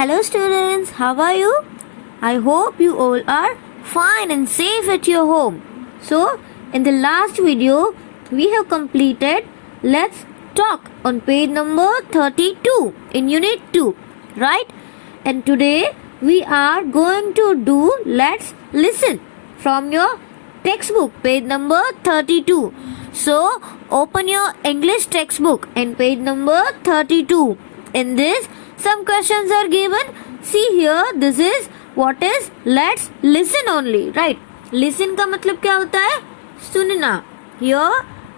Hello students, how are you? I hope you all are fine and safe at your home. So, in the last video, we have completed Let's Talk on page number 32 in Unit 2, right? And today, we are going to do Let's Listen from your textbook, page number 32. So, open your English textbook and page number 32. In this, some questions are given. See here, this is what is let's listen only, right? Listen का मतलब क्या होता है? सुनना. Here,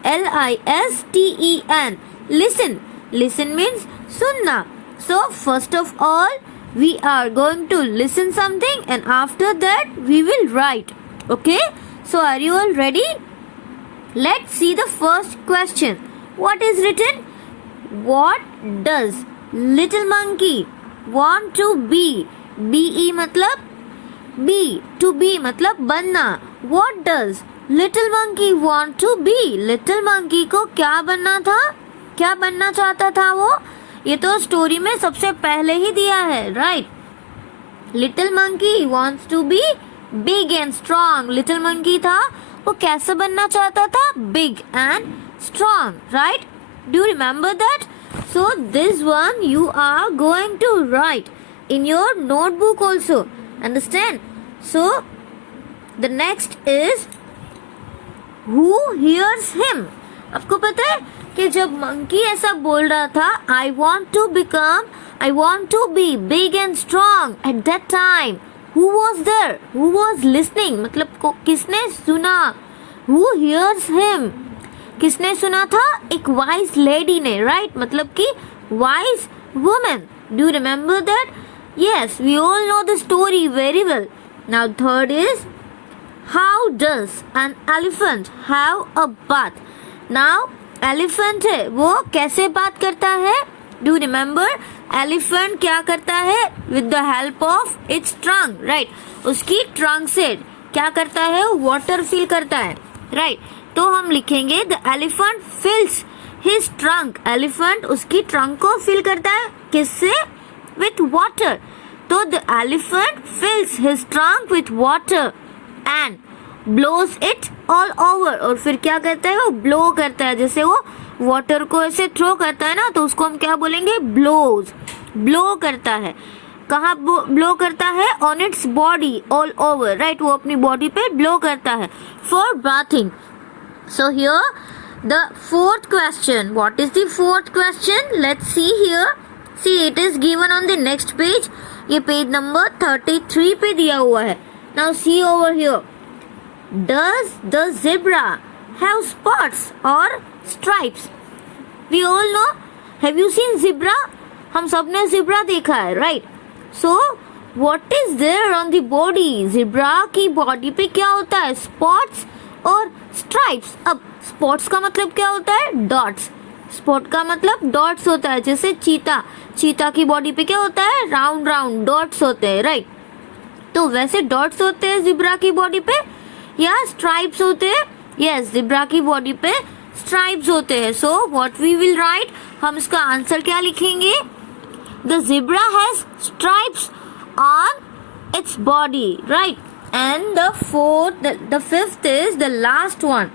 L-I-S-T-E-N. Listen. Listen means सुनना. So, first of all, we are going to listen something and after that, we will write. Okay? So, are you all ready? Let's see the first question. What is written? What does little monkey want to be? B-E मतलब be. To be मतलब बनना. What does little monkey want to be? Little monkey को क्या बनना था? क्या बनना चाहता था वो? ये तो स्टोरी में सबसे पहले ही दिया है, right? Little monkey wants to be big and strong. Little monkey था, वो कैसे बनना चाहता था? Big and strong, right? Do you remember that? So this one you are going to write in your notebook also. Understand? So the next is who hears him. आपको पता है कि जब monkey ऐसा बोल रहा था I want to be big and strong at that time. Who was there? Who was listening? मतलब किसने सुना? Who hears him? किसने सुना था? एक wise lady ने, right? मतलब कि wise woman. Do you remember that? Yes, we all know the story very well. Now third is how does an elephant have a bath? Now elephant है, वो कैसे बात करता है? Do you remember? Elephant क्या करता है? With the help of its trunk, right? उसकी trunk से क्या करता है? Water fill करता है, right? तो हम लिखेंगे the elephant fills his trunk. Elephant उसकी trunk को fill करता है किससे? With water. तो the elephant fills his trunk with water and blows it all over. और फिर क्या करता है? वो blow करता है. जैसे वो water को ऐसे throw करता है ना, तो उसको हम क्या बोलेंगे? blows. blow करता है. कहाँ blow करता है? On its body all over, right? वो अपनी body पे blow करता है for bathing. So here the fourth question. What is the fourth question? Let's see here. See, it is given on the next page. ये page number 33 पे दिया हुआ है. Now see over here. Does the zebra have spots or stripes? We all know. Have you seen zebra? हम सबने zebra देखा है, right? So what is there on the body? Zebra की body पे क्या होता है? Spots और स्ट्राइप्स. अब स्पॉट्स का मतलब क्या होता है? डॉट्स. स्पॉट का मतलब डॉट्स होता है. जैसे चीता की बॉडी पे क्या होता है? राउंड राउंड डॉट्स होते हैं, राइट? तो वैसे डॉट्स होते हैं जिब्रा की बॉडी पे या स्ट्राइप्स होते हैं? यस, जिब्रा की बॉडी पे स्ट्राइप्स होते हैं. So what we will write, हम इसका आंसर क्या लिखेंगे? The zebra has stripes on its body, right? And the fifth is the last one.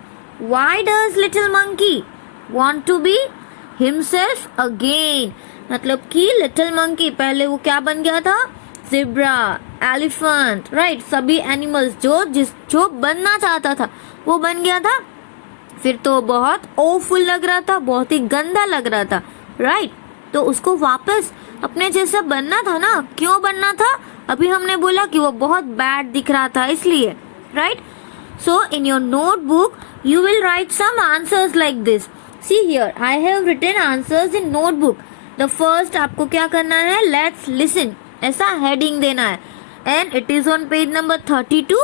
Why does little monkey want to be himself again? मतलब कि little monkey पहले वो क्या बन गया था? Zebra, elephant, right? सभी animals जो बनना चाहता था वो बन गया था. फिर तो बहुत awful लग रहा था, बहुत ही गंदा लग रहा था, right? तो उसको वापस अपने जैसा बनना था ना. क्यों बनना था? अभी हमने बोला कि वो बहुत बैड दिख रहा था इसलिए, right? So in your notebook you will write some answers like this. See here, I have written answers in notebook. The first आपको क्या करना है? लेट्स लिसन, ऐसा हेडिंग देना है. And it is on page number 32.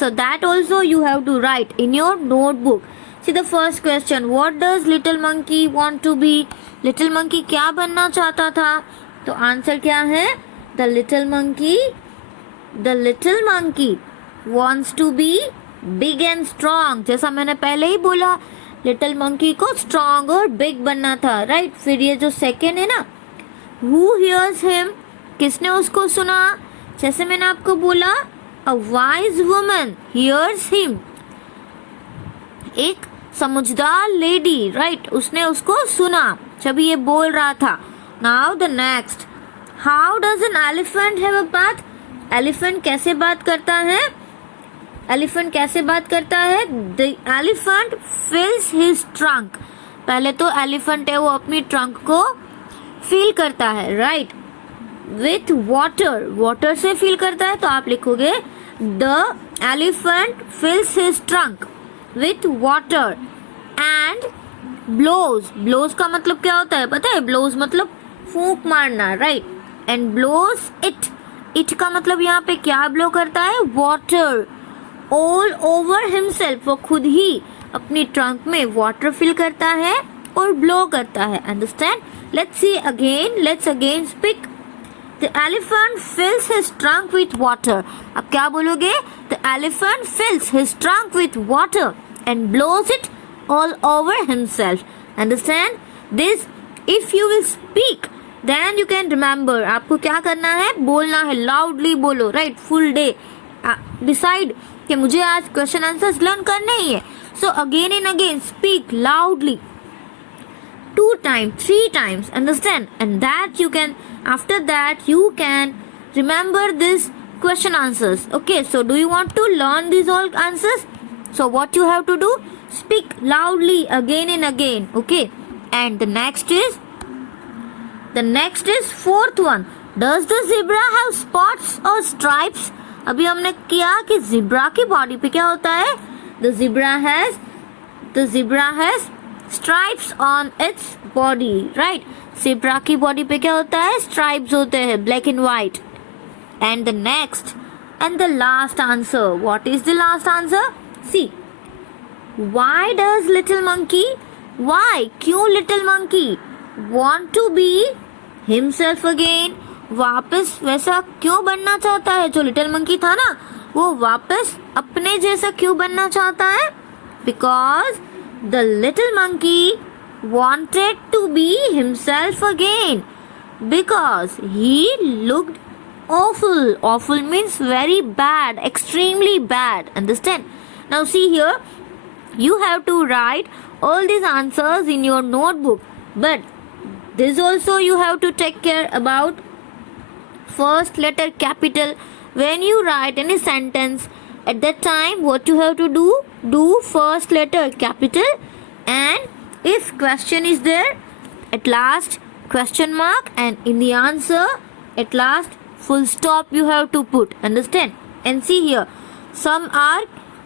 So that also you have to write in your notebook. See the first question, what does little monkey want to be? Little monkey क्या बनना चाहता था? तो answer क्या है? The little monkey wants to be big and strong. जैसा मैंने पहले ही बोला, little monkey को strong और big बनना था, right? फिर ये जो second है ना, who hears him? किसने उसको सुना? जैसे मैंने आपको बोला, a wise woman hears him, एक समझदार लेडी, राइट, उसने उसको सुना जब ये बोल रहा था. Now the next, how does an elephant have a bath? Elephant कैसे बात करता है? एलिफेंट कैसे बात करता है? The elephant fills his trunk. पहले तो एलिफेंट है वो अपनी ट्रंक को फिल करता है, राइट, विथ वाटर. वाटर से फिल करता है, तो आप लिखोगे the elephant fills his trunk with water and blows. Blows का मतलब क्या होता है पता है? ब्लोज मतलब फूंक मारना, right, and blows it. It का मतलब यहाँ पे क्या ब्लो करता है? वाटर. ऑल ओवर हिमसेल्फ, वो खुद ही अपनी ट्रंक में वाटर फिल करता है और ब्लो करता है. Understand? Let's again speak. The elephant fills his trunk with water. अब क्या बोलोगे? The elephant fills his trunk with water and blows it all over himself. Understand this? If you will speak then you can remember. आपको क्या करना है? बोलना है, loudly बोलो, राइट, फुल डे. डिसाइड कि मुझे आज क्वेश्चन आंसर्स लर्न करने ही है. So again and again speak loudly 2 times, 3 times, understand? And that you can, after that you can remember this question answers. Okay, so do you want to learn these all answers? So what you have to do? Speak loudly again and again. Okay, and the next is fourth one. Does the zebra have spots or stripes? अभी हमने किया कि zebra की body पे क्या होता है? The zebra has stripes on its body, right? zebra की बॉडी पे क्या होता है? stripes होते हैं, black and white. And the next and the last answer. What is the last answer? See, why does little monkey, why, क्यों little monkey want to be himself again? वापस वैसा क्यों बनना चाहता है? जो लिटिल मंकी था ना, वो वापस अपने जैसा क्यों बनना चाहता है? Because the little monkey wanted to be himself again because he looked awful. Awful means very bad, extremely bad. Understand? Now see here, you have to write all these answers in your notebook, but this also you have to take care about first letter capital. When you write any sentence, at that time what you have to do first letter capital, and if question is there, at last question mark, and in the answer at last full stop you have to put. Understand? And see here, some are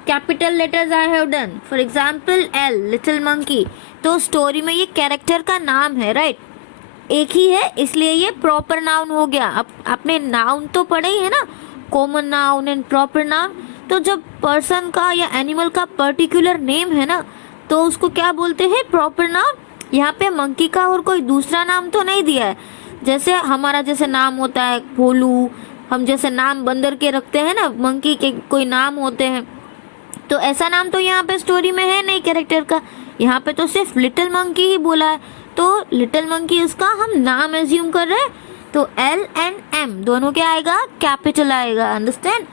capital letters I have done. For example, L, little monkey. तो story में ये character का नाम है, right, एक ही है, इसलिए ये प्रॉपर नाउन हो गया. अब आपने नाउन तो पढ़े ही है ना, common noun and proper noun. तो जब पर्सन का या एनिमल का पर्टिकुलर नेम है ना, तो उसको क्या बोलते हैं? Proper noun. यहाँ पे मंकी का और कोई दूसरा नाम तो नहीं दिया है. जैसे हमारा जैसे नाम होता है भोलू, हम जैसे नाम बंदर के रखते हैं ना, मंकी के कोई नाम होते हैं, तो ऐसा नाम तो यहाँ पे स्टोरी में है नहीं कैरेक्टर का. यहाँ पे तो सिर्फ लिटिल मंकी ही बोला है, तो लिटिल मंकी उसका हम नाम एज्यूम कर रहे हैं. तो L and M दोनों क्या आएगा? कैपिटल आएगा. Understand?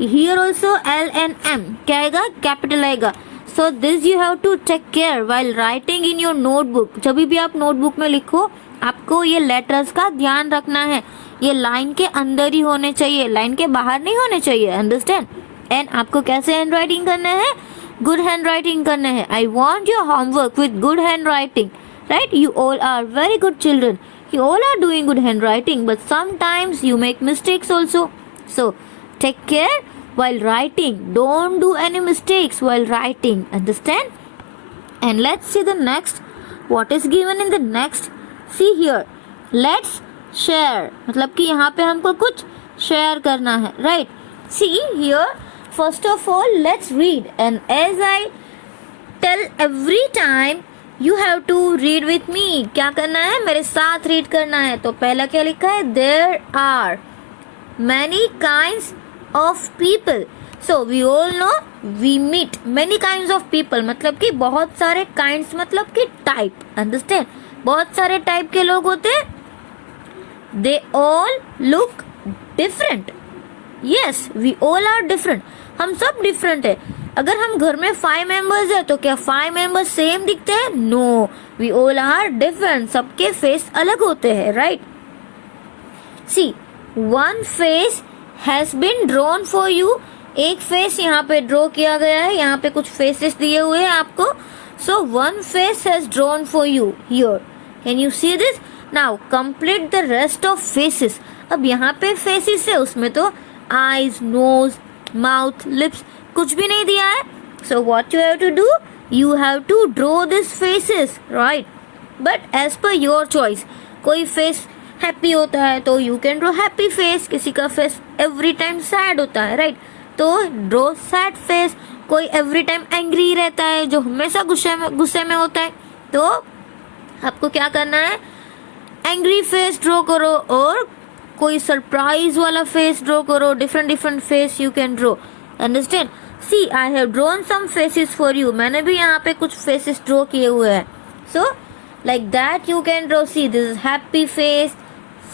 Here also L and M क्या आएगा? कैपिटल आएगा. So this you have to take care while writing in your notebook. जब भी आप नोटबुक में लिखो, आपको ये लेटर्स का ध्यान रखना है. ये लाइन के अंदर ही होने चाहिए, लाइन के बाहर नहीं होने चाहिए. अंडरस्टैंड? एंड आपको कैसे हैंड राइटिंग करना है? गुड हैंड राइटिंग करना है. I want your homework with good hand writing. Right? You all are very good children. You all are doing good handwriting, but sometimes you make mistakes also. So take care while writing. Don't do any mistakes while writing. Understand? And let's see the next. What is given in the next? See here. Let's share. मतलब कि यहाँ पे हमको कुछ share करना है, right? See here. First of all, let's read. And as I tell every time, you have to read with me. क्या करना है? मेरे साथ रीड करना है. तो पहला क्या लिखा है? There are many kinds of people. So we all know we meet many kinds of people. मतलब कि बहुत सारे kinds मतलब कि type. Understand? बहुत सारे type के लोग होते हैं. They all look different. Yes, we all are different. हम सब डिफरेंट है. अगर हम घर में 5 मेंबर्स है तो क्या 5 मेंबर्स सेम दिखते हैं? No, we all are different. सबके फेस अलग होते हैं, right? See, one face has been drawn for you. एक फेस यहाँ पे ड्रॉ किया गया है. यहाँ पे कुछ फेसेस दिए हुए हैं आपको. So one face has drawn for you here. Can you see this? Now complete the rest of faces. अब यहाँ पे फेसेस है, उसमें तो आईज, नोज, माउथ, लिप्स कुछ भी नहीं दिया है. So what you have to do? You have to draw this faces, right? But as per your choice. कोई फेस हैप्पी होता है तो you can draw happy face. किसी का फेस एवरी टाइम सैड होता है, राइट? तो ड्रॉ सैड फेस. कोई एवरी टाइम एंग्री रहता है, जो हमेशा गुस्से में होता है, तो आपको क्या करना है? एंग्री फेस ड्रॉ करो. और कोई सरप्राइज वाला फेस ड्रॉ करो. Different face you can draw. Understand? See, I have drawn some faces for you. मैंने भी यहाँ पे कुछ फेसेस ड्रॉ किए हुए हैं. So like that you can draw. See, this is happy face,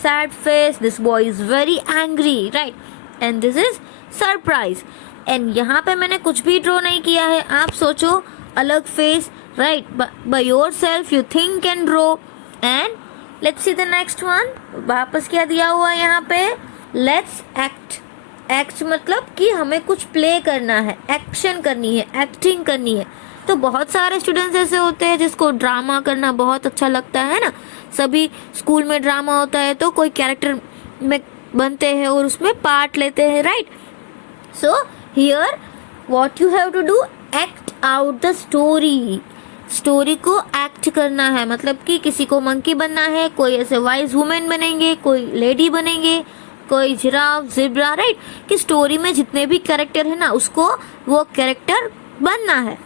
sad face, this boy is very angry, right? And this is surprise. And यहाँ पे मैंने कुछ भी ड्रॉ नहीं किया है. आप सोचो अलग face, right? By your self you think and draw. And let's see the next one. वापस क्या दिया हुआ है यहाँ पे? Let's act. एक्ट मतलब कि हमें कुछ प्ले करना है, एक्शन करनी है, एक्टिंग करनी है. तो बहुत सारे स्टूडेंट्स ऐसे होते हैं जिसको ड्रामा करना बहुत अच्छा लगता है ना. सभी स्कूल में ड्रामा होता है तो कोई कैरेक्टर में बनते हैं और उसमें पार्ट लेते हैं, right? So here what you have to do? Act out the story. Story को एक्ट करना है. मतलब कि किसी को मंकी बनना है, कोई ऐसे वाइज वुमेन बनेंगे, कोई लेडी बनेंगे, कोई जिराफ, ज़ेब्रा, राइट? कि स्टोरी में जितने भी कैरेक्टर है ना, उसको वो कैरेक्टर बनना है.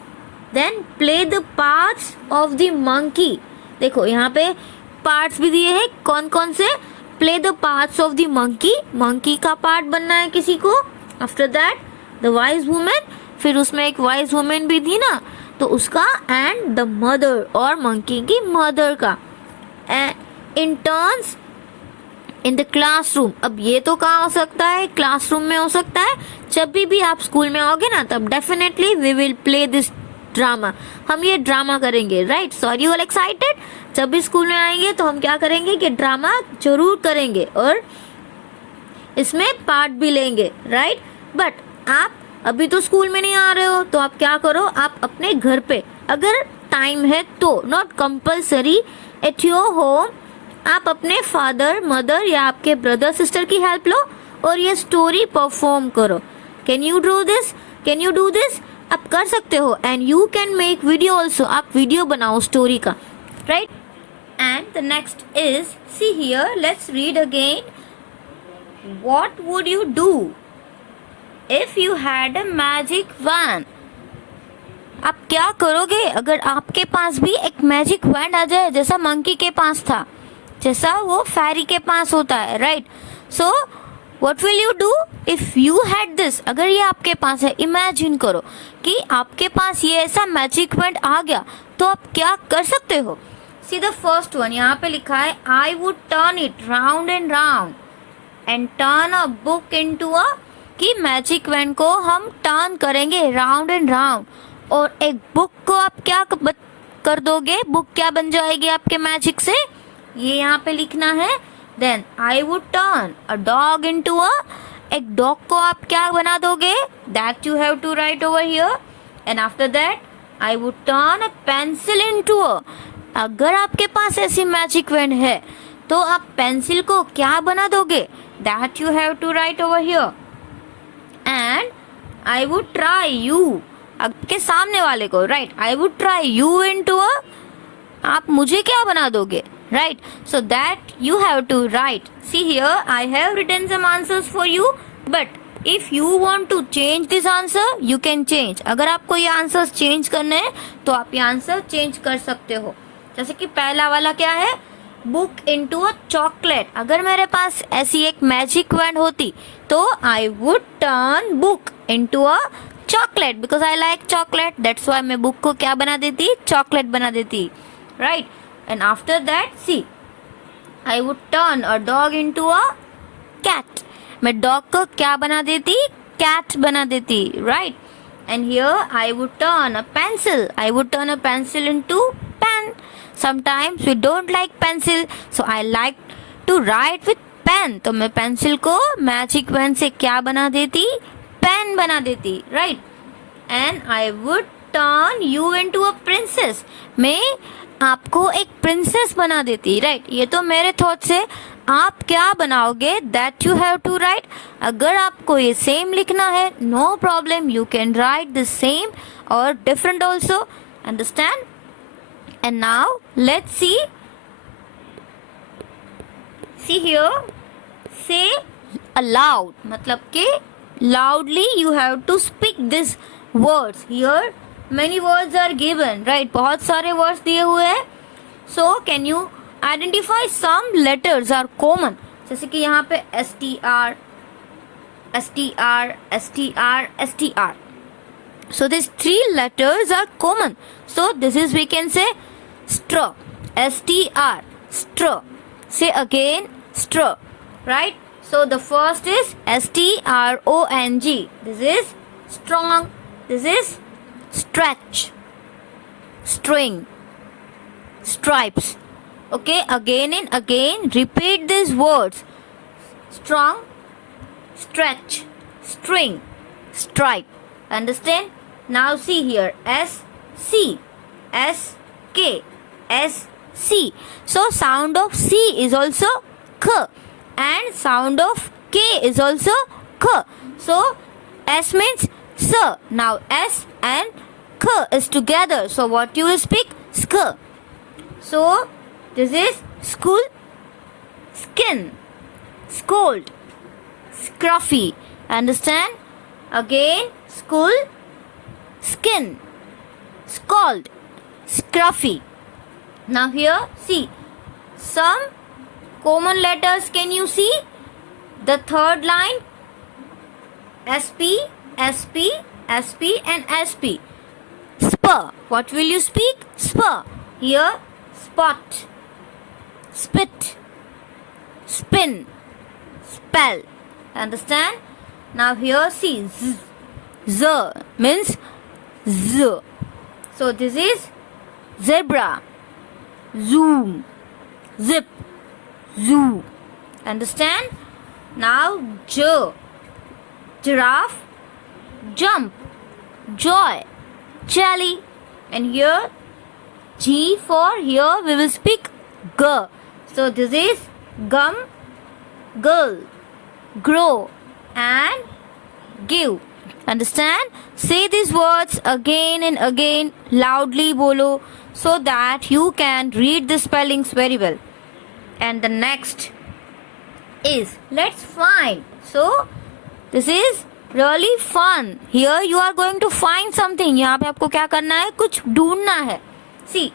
Then play the parts of the monkey. देखो यहाँ पे पार्ट्स भी दिए हैं. कौन कौन से? Play the parts of the monkey. Monkey का पार्ट बनना है किसी को. After that the wise women. फिर उसमें एक वाइज वुमेन भी थी ना, तो उसका. एंड द मदर, और मंकी की मदर का. In turns in the classroom. अब ये तो कहाँ हो सकता है? क्लासरूम में हो सकता है. जब भी आप स्कूल में आओगे ना, तब definitely we will play this drama. हम ये ड्रामा करेंगे, right? So are you all excited? जब भी स्कूल में आएंगे तो हम क्या करेंगे कि ड्रामा जरूर करेंगे और इसमें पार्ट भी लेंगे, राइट? बट आप अभी तो स्कूल में नहीं आ रहे हो, तो आप क्या करो? आप अपने घर पे, अगर टाइम है तो, not compulsory, at your home आप अपने फादर, मदर या आपके ब्रदर सिस्टर की हेल्प लो और ये स्टोरी परफॉर्म करो. Can you do this? Can you do this? आप कर सकते हो. And you can make video also. आप वीडियो बनाओ स्टोरी का, right? And the next is, see here, let's read again. What would you do if you had a magic wand? आप क्या करोगे अगर आपके पास भी एक मैजिक वैन आ जाए, जैसा मंकी के पास था, जैसा वो फेरी के पास होता है, right? So what will you do if you had this? अगर ये आपके पास है, इमेजिन करो कि आपके पास ये ऐसा मैजिक वैन आ गया, तो आप क्या कर सकते हो? सी द फर्स्ट वन. यहाँ पे लिखा है, आई would turn it round and round and turn a book into a. कि मैजिक वैन को हम टर्न करेंगे राउंड एंड राउंड, और एक बुक को आप क्या कर दोगे? बुक क्या बन जाएगी आपके मैजिक से? ये यहाँ पे लिखना है. Then I would turn a dog into a. एक डॉग को आप क्या बना दोगे? That you have to write over here. And after that I would turn a pencil into a. अगर आपके पास ऐसी मैजिक वैन है तो आप पेंसिल को क्या बना दोगे? That you have to write over here. And I would try you. आपके सामने वाले को, right? I would try you into a. आप मुझे क्या बना दोगे? Right, so that you have to write. See here, I have written some answers for you, but if you want to change this answer, you can change. अगर आपको ये answers change करने हैं तो आप ये आंसर चेंज कर सकते हो. जैसे कि पहला वाला क्या है? Book into a chocolate. अगर मेरे पास ऐसी एक मैजिक वैन होती तो आई would turn book into a chocolate, because I like chocolate. That's why मैं बुक को क्या बना देती? चॉकलेट बना देती, right? And after that, see, I would turn a dog into a cat. मैं dog को क्या बना देती? Cat बना देती, right? And here I would turn a pencil. I would turn a pencil into pen. Sometimes we don't like pencil, so I like to write with pen. तो मैं pencil को magic pen से क्या बना देती? Pen बना देती, right? And I would turn you into a princess. मैं आपको एक princess बना देती, right? ये तो मेरे thoughts है. आप क्या बनाओगे? That you have to write. अगर आपको ये same लिखना है, no problem. You can write the same or different also. Understand? And now let's see. See here. Say aloud. मतलब कि loudly you have to speak these words. Here many words are given, right? बहुत सारे words दिए हुए हैं. So can you identify some letters are common? जैसे कि यहाँ पे STR, STR, STR, STR. So these three letters are common. So this is, we can say, straw. STR, straw. Say again, straw, right? So the first is STRONG. This is strong. This is stretch, string, stripes. Okay, again and again repeat these words. Strong, stretch, string, stripe. Understand? Now see here. SC, SK, SC. So sound of C is also K and sound of K is also K. So S means S. Now S and K is together. So what you will speak? Sk. So this is school, skin, scold, scruffy. Understand? Again, school, skin, scald, scruffy. Now here, see, some common letters can you see? The third line, SP, SP, SP and SP. Spur. What will you speak? Spur. Here, spot, spit, spin, spell. Understand? Now here see Z. Z means Z. So this is zebra, zoom, zip, zoo. Understand? Now J. Giraffe, jump, joy, jelly. And here G for here we will speak G. So this is gum, girl, grow and give. Understand? Say these words again and again loudly bolo so that you can read the spellings very well. And the next is let's find. So this is really fun. Here you are going to find something. यहाँ पे आपको क्या करना है? कुछ ढूंढना है. See,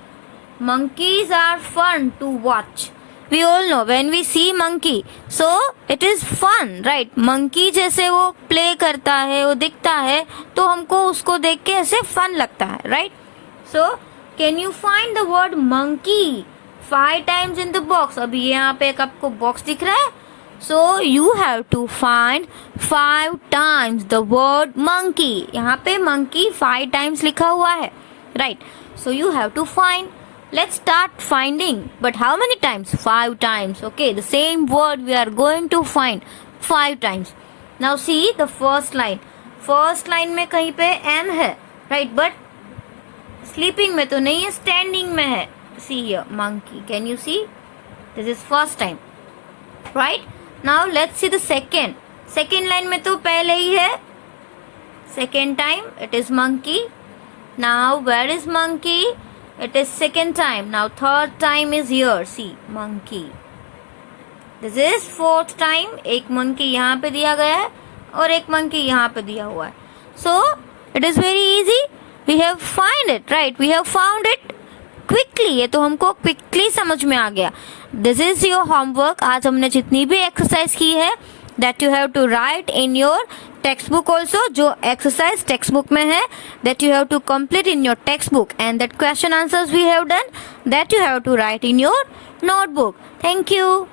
monkeys are fun to watch. We all know when we see monkey, so it is fun, right? Monkey जैसे वो play करता है, वो दिखता है, तो हमको उसको देख के ऐसे fun लगता है, right? So can you find the word monkey 5 times in the box? अभी यहाँ पे एक आपको box दिख रहा है. So you have to find 5 times the word monkey. यहाँ पे monkey 5 times लिखा हुआ है, right? So you have to find. Let's start finding. But how many times? 5 times. Okay, the same word we are going to find 5 times. Now see the first line. First line में कहीं पे M है, right? But sleeping में तो नहीं है, standing में है. See here, monkey. Can you see? This is first time, right? Now let's see the second. Second line में तो पहले ही है. Second time it is monkey. Now where is monkey? It is second time. Now third time is here. See, monkey. This is fourth time. एक monkey यहाँ पे दिया गया है और एक monkey यहाँ पे दिया हुआ है. So it is very easy. We have find it, right? We have found it quickly. ये तो हमको quickly समझ में आ गया. This is your homework. आज हमने जितनी भी exercise की है that you have to write in your textbook also, जो exercise textbook में है, that you have to complete in your textbook, and that question answers we have done, that you have to write in your notebook. Thank you.